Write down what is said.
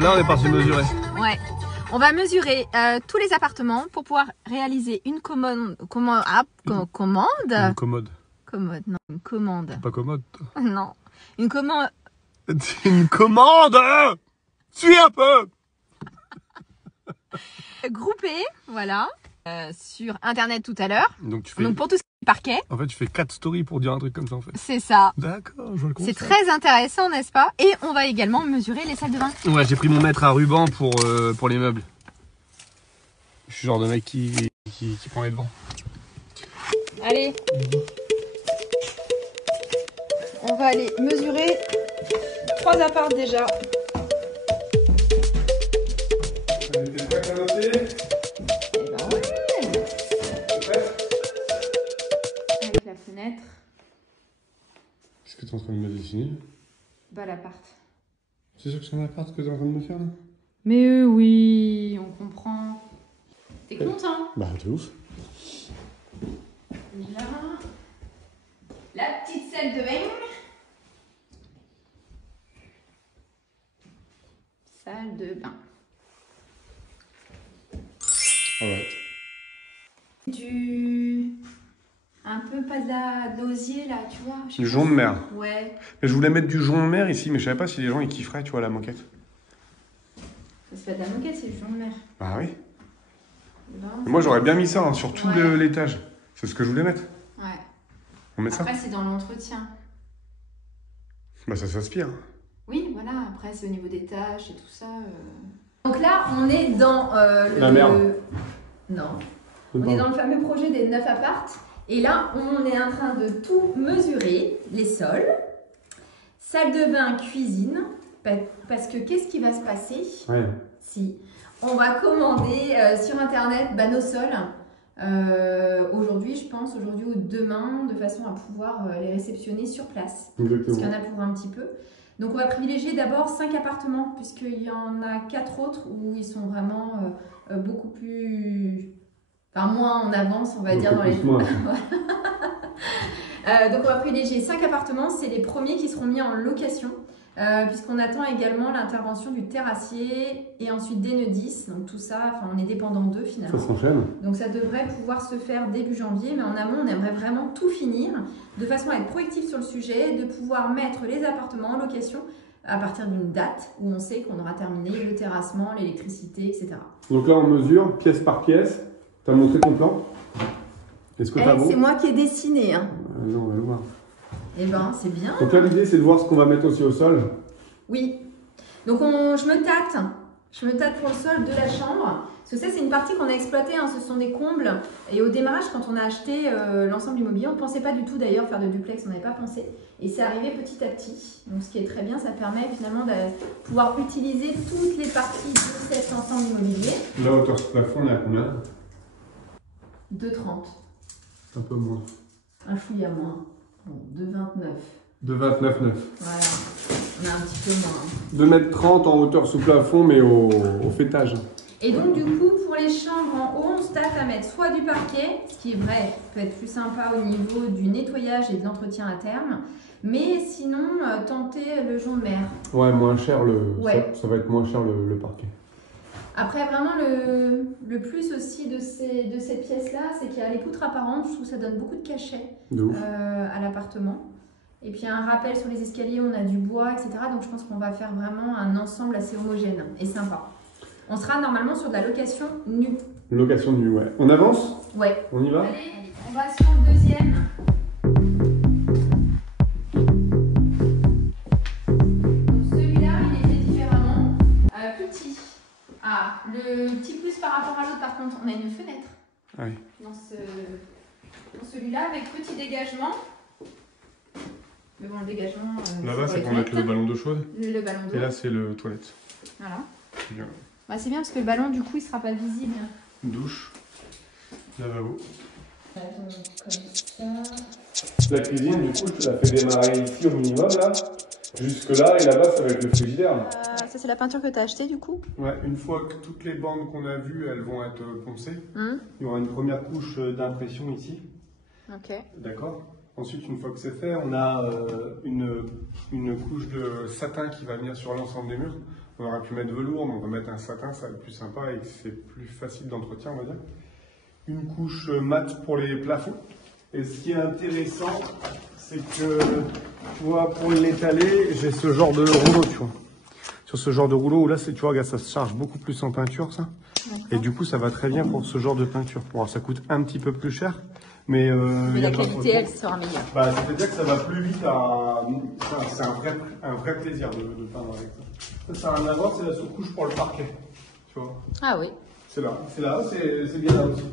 Là, on est parti mesurer. Ouais. On va mesurer tous les appartements pour pouvoir réaliser une commande. Commande. Une commode. Commode, non, une commande. Pas commode, toi. Non. Une commande. Une commande. Suis un peu. Groupée, voilà. Sur internet tout à l'heure. Donc, tu fais... Donc pour tout ce qui est parquet. En fait, tu fais 4 stories pour dire un truc comme ça, en fait. C'est ça. D'accord, je vois le concept. C'est très intéressant, n'est-ce pas? Et on va également mesurer les salles de bain. Ouais, j'ai pris mon mètre à ruban pour les meubles. Je suis le genre de mec qui prend les devants. Allez. On va aller mesurer 3 apparts déjà. T'es prêt à noter? Eh ben ouais. Avec la fenêtre. Qu'est-ce que tu es en train de me dessiner? Bah l'appart. C'est sûr que c'est un appart que tu es en train de me faire là? Mais oui, on comprend. T'es content? Bah t'es ouf. Là, la petite salle de bain. Salle de bain. Alright. Un peu pas de l'osier là, tu vois. Du jonc de mer. Ouais. Mais je voulais mettre du jonc de mer ici, mais je savais pas si les gens ils kifferaient, tu vois, la moquette. C'est pas de la moquette, c'est du jonc de mer. Bah oui. Ben, Moi j'aurais bien mis ça hein, sur tout ouais. l'étage. C'est ce que je voulais mettre. Ouais. On met ça? Après, c'est dans l'entretien. Bah ça s'aspire. Oui, voilà. Après, c'est au niveau des tâches et tout ça. Donc là, on est dans La merde. Non. On est dans le fameux projet des 9 apparts. Et là, on est en train de tout mesurer, les sols, salle de bain, cuisine. Parce que qu'est-ce qui va se passer? Ouais. Si on va commander sur internet nos sols aujourd'hui, je pense, aujourd'hui ou demain, de façon à pouvoir les réceptionner sur place. Exactement. Parce qu'il y en a pour un petit peu. Donc on va privilégier d'abord 5 appartements, puisqu'il y en a 4 autres où ils sont vraiment beaucoup plus... Enfin, moins en avance, on va dire, dans les... Donc on va privilégier 5 appartements, c'est les premiers qui seront mis en location. Puisqu'on attend également l'intervention du terrassier et ensuite d'Enedis. Donc tout ça, enfin, on est dépendant d'eux finalement. Ça s'enchaîne. Donc ça devrait pouvoir se faire début janvier, mais en amont, on aimerait vraiment tout finir de façon à être proactif sur le sujet, de pouvoir mettre les appartements en location à partir d'une date où on sait qu'on aura terminé le terrassement, l'électricité, etc. Donc là on mesure pièce par pièce. T'as montré ton plan? Est-ce que t'as bon? C'est moi qui ai dessiné. Hein. Non, on va le voir. Eh ben, c'est bien. Donc là, l'idée, c'est de voir ce qu'on va mettre aussi au sol. Oui. Donc, je me tâte. Je me tâte pour le sol de la chambre. Parce que ça, c'est une partie qu'on a exploitée. Hein. Ce sont des combles. Et au démarrage, quand on a acheté l'ensemble immobilier, on ne pensait pas du tout d'ailleurs faire de duplex. On n'avait pas pensé. Et c'est arrivé petit à petit. Donc, ce qui est très bien, ça permet finalement de pouvoir utiliser toutes les parties de cet ensemble immobilier. La hauteur sous plafond, on est à combien? 2,30. Un peu moins. Un chouïa moins. Bon, 2,29. De 29,9. Voilà, on a un petit peu moins. 2,30 m en hauteur sous plafond, mais au fêtage. Et donc du coup, pour les chambres en haut, on se tâte à mettre soit du parquet, ce qui est vrai, peut être plus sympa au niveau du nettoyage et de l'entretien à terme, mais sinon, tenter le jonc de mer. Ouais, moins cher, Ouais. ça va être moins cher le parquet. Après, vraiment, le plus aussi de ces pièces-là, c'est qu'il y a les poutres apparentes. Je trouve que ça donne beaucoup de cachet à l'appartement. Et puis, un rappel sur les escaliers, on a du bois, etc. Donc, je pense qu'on va faire vraiment un ensemble assez homogène et sympa. On sera normalement sur de la location nue. Location nue, ouais. On avance? Ouais. On y va? Allez, on va sur le deuxième. Donc, celui-là, il est fait différemment. Plus petit. Ah, le petit plus par rapport à l'autre, par contre, on a une fenêtre. Ah oui. Dans celui-là, avec petit dégagement. Mais bon, le dégagement. Là-bas, c'est pour mettre le ballon d'eau chaude. Le ballon d'eau. Et là, c'est le toilette. Voilà. Bien. Bah, c'est bien parce que le ballon, du coup, il sera pas visible. Douche. Lavabo. Comme ça. La cuisine, du coup, je la fais démarrer ici au minimum, là. Jusque là, et là-bas, ça va être le frigidaire. Ça, c'est la peinture que tu as achetée, du coup? Ouais, une fois que toutes les bandes qu'on a vues, elles vont être poncées, il y aura une première couche d'impression ici. Ok. D'accord. Ensuite, une fois que c'est fait, on a une couche de satin qui va venir sur l'ensemble des murs. On aurait pu mettre velours, mais on va mettre un satin, ça va être plus sympa et c'est plus facile d'entretien, on va dire. Une couche mat pour les plafonds. Et ce qui est intéressant, c'est que, tu vois, pour l'étaler, j'ai ce genre de rouleau, tu vois. Sur ce genre de rouleau, où là, tu vois, regarde, ça se charge beaucoup plus en peinture, ça. Et du coup, ça va très bien pour ce genre de peinture. Bon, alors, ça coûte un petit peu plus cher, mais la qualité, elle sera meilleure. Bah, c'est-à-dire que ça va plus vite à... C'est un vrai plaisir de peindre avec ça. Ça a un avant, c'est la sous-couche pour le parquet. Tu vois. Ah oui. C'est là, c'est bien là aussi.